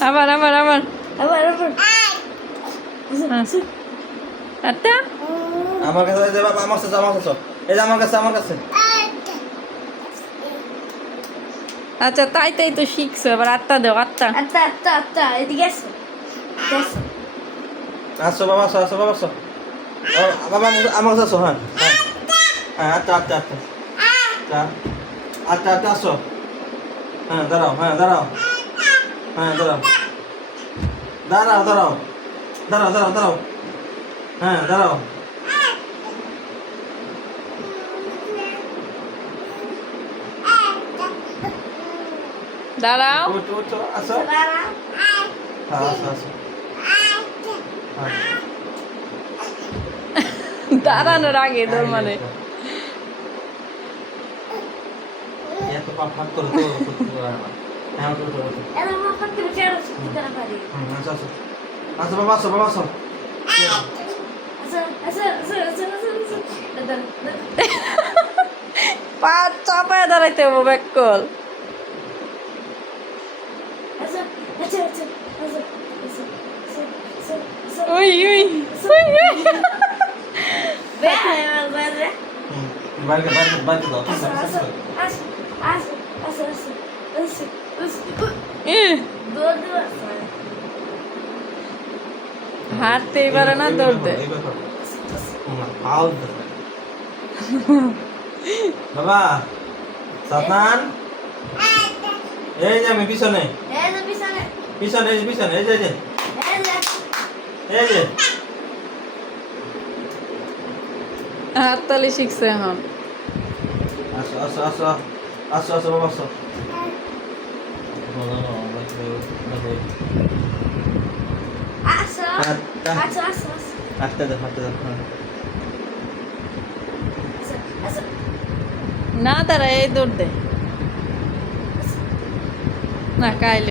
আবার আবার আবার আবার আবার আটটা আমার কাছে এই যে বাবা আমার কাছে এই যে আমার কাছে আচ্ছা তাই তাই তো শিখছো এবার আটটা দেও আটটা আচ্ছা আচ্ছা আচ্ছা এদিকে আসো আসো বাবা আসো বাবা আসো বাবা আমার কাছে আসো হ্যাঁ হ্যাঁ আচ্ছা আচ্ছা আচ্ছা আচ্ছা আচ্ছা আসো হ্যাঁ দাঁড়াও হ্যাঁ দাঁড়াও হ্যাঁ দাঁড়াও দাঁড়াও দাঁড়াও দাঁড়াও দাঁড়াও দাঁড়াও হ্যাঁ দাঁড়াও দাঁড়াও উঠো উঠো আসো দাঁড়া হ্যাঁ আসো আসো হ্যাঁ দাঁড়ানোর আগে তোর মানে এত পাপ ফাঁক করে তো হ্যাঁ উঠো উঠো উঠো এরা আমার পক্ষে চেয়ার ছুটি করা পারি আসো আসো আসো বাবা আসো বাবা আসো আসো আসো আসো আসো আসো দাঁড়া পা চাপায় দাঁড়াইতে হবো ব্যাক কল আসো আসো আসো আসো আসো আসো উই উই বেহায় বাজে বাইরে দাও আসো আসো আসো আসো আসো আসো আসো আসো দৌড় দৌড় হাঁটতেই পারে না দৌড়তে বাবা সাদনান এই যে আমি পিছনে এই যে পিছনে পিছনে এই যে পিছনে এই যে এই যে এই যে হাততালি শিখছে এখন আসো আসো আসো আসো আসো বাবা আসো আসো আসো আসো হাঁটতে দাও হ্যাঁ আসো আসো না তারা এই দৌড় দেয় না কাইলে